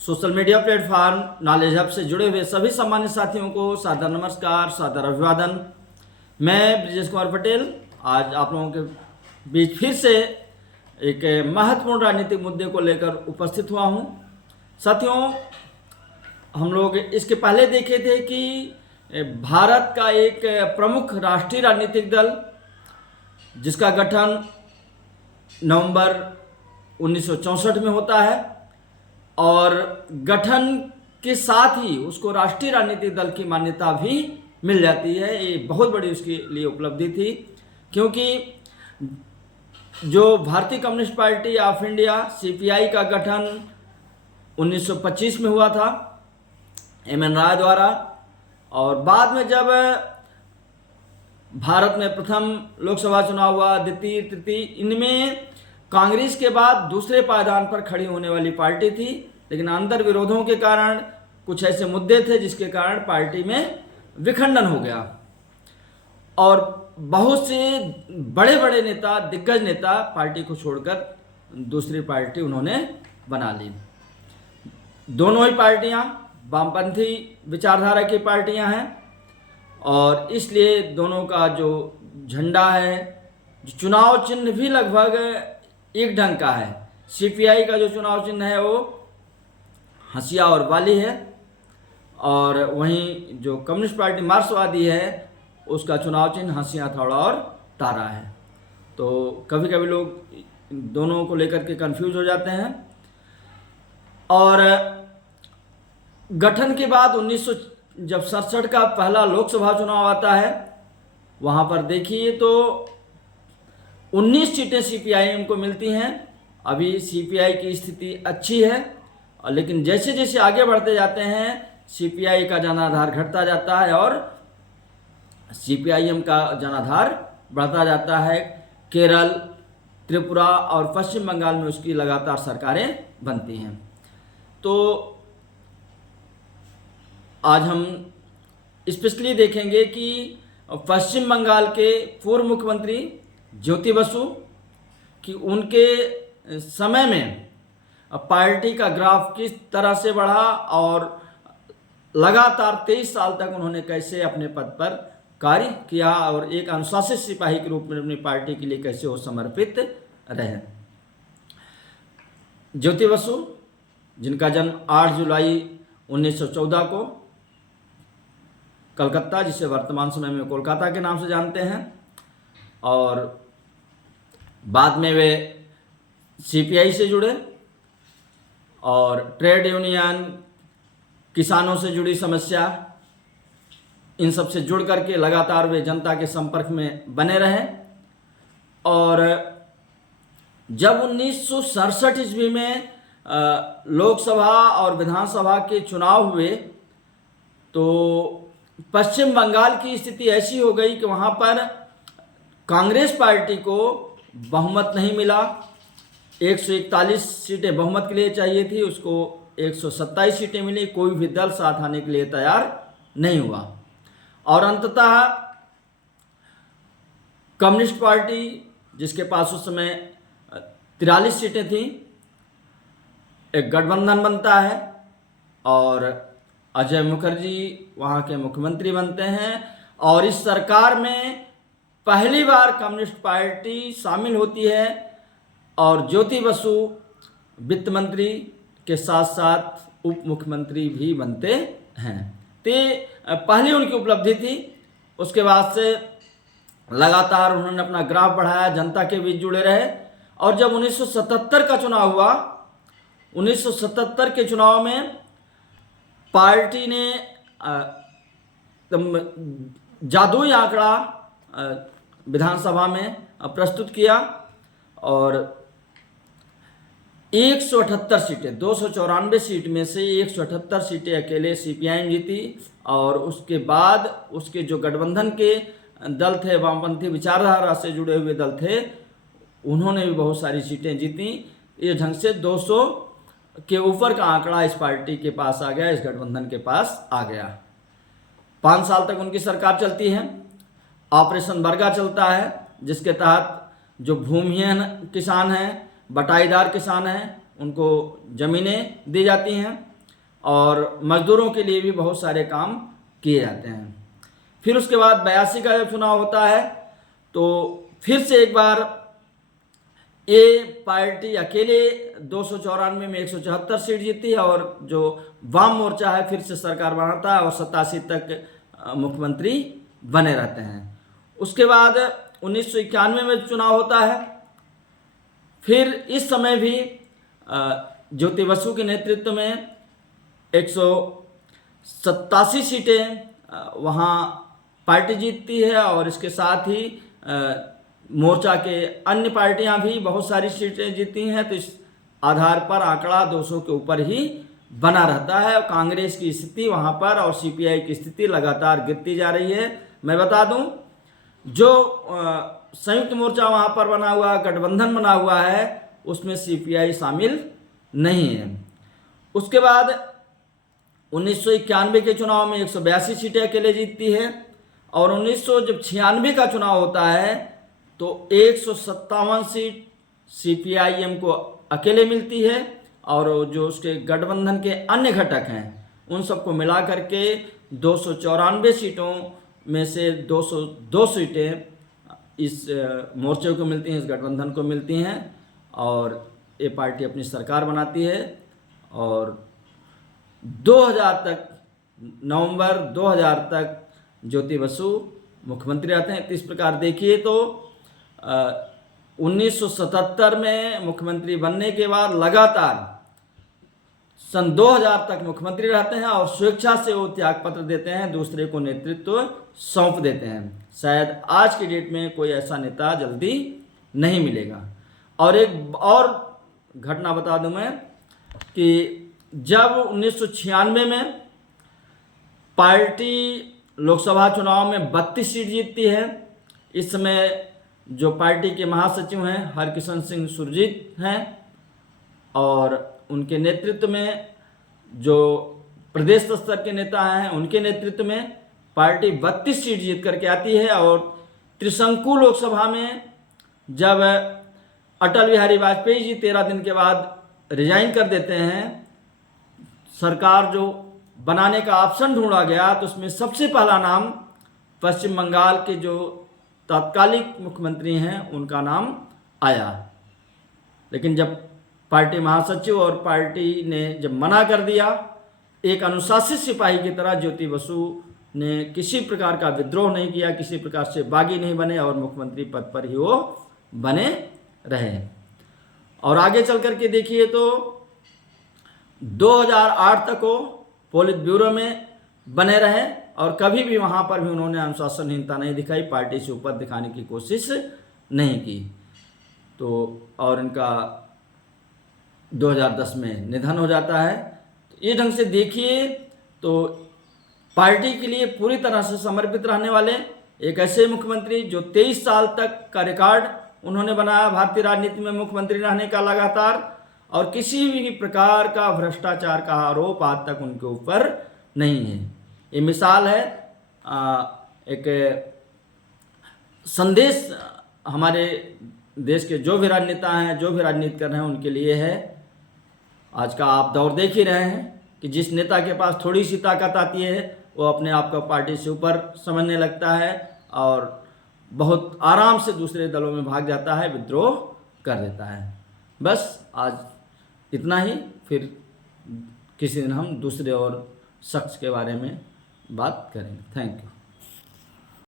Social media platform knowledge hub से जुड़े हुए सभी सम्मानित साथियों को सादर नमस्कार, सादर अभिवादन। मैं ब्रजेश कुमार पटेल आज आप लोगों के बीच फिर से एक महत्वपूर्ण राजनीतिक मुद्दे को लेकर उपस्थित हुआ हूं। साथियों, हम लोग इसके पहले देखे थे कि भारत का एक प्रमुख राष्ट्रीय राजनीतिक दल जिसका गठन नवंबर 1964 में होता है और गठन के साथ ही उसको राष्ट्रीय राजनीतिक दल की मान्यता भी मिल जाती है। ये बहुत बड़ी उसके लिए उपलब्धि थी, क्योंकि जो भारतीय communist party of India CPI का गठन 1925 में हुआ था एम.एन. राय द्वारा, और बाद में जब भारत में प्रथम लोकसभा चुनाव हुआ, द्वितीय, तृतीय, इनमें कांग्रेस के बाद दूसरे पायदान पर खड़ी होने वाली पार्टी थी। लेकिन अंतर विरोधों के कारण कुछ ऐसे मुद्दे थे जिसके कारण पार्टी में विखंडन हो गया और बहुत से बड़े बड़े नेता, दिग्गज नेता पार्टी को छोड़कर दूसरी पार्टी उन्होंने बना ली। दोनों ही पार्टियां वामपंथी विचारधारा की पार्टियां हैं और इसलिए दोनों का जो झंडा है, जो चुनाव चिन्ह भी लगभग एक ढंग का है। सीपीआई का जो चुनाव चिन्ह है वो हंसिया और बाली है, और वहीं जो कम्युनिस्ट पार्टी मार्क्सवादी है उसका चुनाव चिन्ह हंसिया, हथौड़ा और तारा है। तो कभी कभी लोग दोनों को लेकर के कंफ्यूज हो जाते हैं। और गठन के बाद 1967 का पहला लोकसभा चुनाव आता है, वहाँ पर देखिए तो 19 सीटें सीपीआईएम को मिलती हैं। अभी सीपीआई की स्थिति अच्छी है, लेकिन जैसे जैसे आगे बढ़ते जाते हैं सीपीआई का जनाधार घटता जाता है और सीपीआईएम का जनाधार बढ़ता जाता है। केरल, त्रिपुरा और पश्चिम बंगाल में उसकी लगातार सरकारें बनती हैं। तो आज हम स्पेशली देखेंगे कि पश्चिम बंगाल के पूर्व मुख्यमंत्री ज्योति बसु कि उनके समय में पार्टी का ग्राफ किस तरह से बढ़ा और लगातार 23 साल तक उन्होंने कैसे अपने पद पर कार्य किया और एक अनुशासित सिपाही के रूप में अपनी पार्टी के लिए कैसे वो समर्पित रहे। ज्योति बसु, जिनका जन्म 8 जुलाई 1914 को कलकत्ता, जिसे वर्तमान समय में कोलकाता के नाम से जानते हैं, और बाद में वे सीपीआई से जुड़े और ट्रेड यूनियन, किसानों से जुड़ी समस्या, इन सब से जुड़ करके लगातार वे जनता के संपर्क में बने रहे। और जब 1967 ईस्वी में लोकसभा और विधानसभा के चुनाव हुए तो पश्चिम बंगाल की स्थिति ऐसी हो गई कि वहाँ पर कांग्रेस पार्टी को बहुमत नहीं मिला। 141 सीटें बहुमत के लिए चाहिए थी, उसको 127 सीटें मिली। कोई भी दल साथ आने के लिए तैयार नहीं हुआ और अंततः कम्युनिस्ट पार्टी, जिसके पास उस समय 43 सीटें थीं, एक गठबंधन बनता है और अजय मुखर्जी वहाँ के मुख्यमंत्री बनते हैं। और इस सरकार में पहली बार कम्युनिस्ट पार्टी शामिल होती है और ज्योति बसु वित्त मंत्री के साथ साथ उप मुख्यमंत्री भी बनते हैं। तो पहली उनकी उपलब्धि थी। उसके बाद से लगातार उन्होंने अपना ग्राफ बढ़ाया, जनता के बीच जुड़े रहे। और जब 1977 का चुनाव हुआ, 1977 के चुनाव में पार्टी ने जादुई आंकड़ा विधानसभा में प्रस्तुत किया और 178 सीटें, 294 सीट में से 178 सीटें अकेले सीपीआईएम जीती। और उसके बाद उसके जो गठबंधन के दल थे, वामपंथी विचारधारा से जुड़े हुए दल थे, उन्होंने भी बहुत सारी सीटें जीती। इस ढंग से 200 के ऊपर का आंकड़ा इस पार्टी के पास आ गया, इस गठबंधन के पास आ गया। 5 साल तक उनकी सरकार चलती है। ऑपरेशन बरगा चलता है, जिसके तहत जो भूमिहीन किसान हैं, बटाईदार किसान हैं, उनको ज़मीनें दी जाती हैं। और मजदूरों के लिए भी बहुत सारे काम किए जाते हैं। फिर उसके बाद 82 का जब चुनाव होता है तो फिर से एक बार ये पार्टी अकेले 294 में 174 सीट जीती है और जो वाम मोर्चा है फिर से सरकार बनाता है और 87 तक मुख्यमंत्री बने रहते हैं। उसके बाद 1991 में चुनाव होता है। फिर इस समय भी ज्योति बसु के नेतृत्व में 187 सीटें वहाँ पार्टी जीतती है और इसके साथ ही मोर्चा के अन्य पार्टियां भी बहुत सारी सीटें जीती हैं। तो इस आधार पर आंकड़ा 200 के ऊपर ही बना रहता है। कांग्रेस की स्थिति वहाँ पर और सीपीआई की स्थिति लगातार गिरती जा रही है। मैं बता दूं, जो संयुक्त मोर्चा वहाँ पर बना हुआ, गठबंधन बना हुआ है, उसमें सीपीआई शामिल नहीं है। उसके बाद 1991 के चुनाव में 182 सीटें अकेले जीतती है और 1996 का चुनाव होता है तो 157 सीट सीपीआईएम को अकेले मिलती है और जो उसके गठबंधन के अन्य घटक हैं उन सबको मिला करके 294 सीटों में से 202 सीटें इस मोर्चे को मिलती हैं, इस गठबंधन को मिलती हैं और ये पार्टी अपनी सरकार बनाती है और 2000 तक, नवंबर 2000 तक ज्योति बसु मुख्यमंत्री रहते हैं। तो इस प्रकार देखिए तो 1977 में मुख्यमंत्री बनने के बाद लगातार सन 2000 तक मुख्यमंत्री रहते हैं और स्वेच्छा से वो त्यागपत्र देते हैं, दूसरे को नेतृत्व सौंप देते हैं। शायद आज की डेट में कोई ऐसा नेता जल्दी नहीं मिलेगा। और एक और घटना बता दूं मैं कि जब 1996 में पार्टी लोकसभा चुनाव में 32 सीट जीतती है, इस समय जो पार्टी के महासचिव हैं हरकिशन सिंह सुरजीत हैं और उनके नेतृत्व में जो प्रदेश स्तर के नेता हैं उनके नेतृत्व में पार्टी 32 सीट जीत करके आती है। और त्रिशंकु लोकसभा में जब अटल बिहारी वाजपेयी जी 13 दिन के बाद रिजाइन कर देते हैं, सरकार जो बनाने का ऑप्शन ढूंढा गया तो उसमें सबसे पहला नाम पश्चिम बंगाल के जो तत्कालिक मुख्यमंत्री हैं उनका नाम आया। लेकिन जब पार्टी महासचिव और पार्टी ने जब मना कर दिया, एक अनुशासित सिपाही की तरह ज्योति बसु ने किसी प्रकार का विद्रोह नहीं किया, किसी प्रकार से बागी नहीं बने और मुख्यमंत्री पद पर ही वो बने रहे। और आगे चल करके देखिए तो 2008 तक वो पोलित ब्यूरो में बने रहे और कभी भी वहाँ पर भी उन्होंने अनुशासनहीनता नहीं दिखाई, पार्टी से ऊपर दिखाने की कोशिश नहीं की। तो और इनका 2010 में निधन हो जाता है। तो ये ढंग से देखिए तो पार्टी के लिए पूरी तरह से समर्पित रहने वाले एक ऐसे मुख्यमंत्री जो 23 साल तक का रिकॉर्ड उन्होंने बनाया भारतीय राजनीति में मुख्यमंत्री रहने का लगातार, और किसी भी प्रकार का भ्रष्टाचार का आरोप आज तक उनके ऊपर नहीं है। ये मिसाल है, एक संदेश हमारे देश के जो भी राजनेता हैं, जो भी राजनीति कर रहे हैं उनके लिए है। आज का आप दौर देख ही रहे हैं कि जिस नेता के पास थोड़ी सी ताकत आती है वो अपने आप को पार्टी से ऊपर समझने लगता है और बहुत आराम से दूसरे दलों में भाग जाता है, विद्रोह कर देता है। बस आज इतना ही, फिर किसी दिन हम दूसरे और शख्स के बारे में बात करेंगे। Thank you.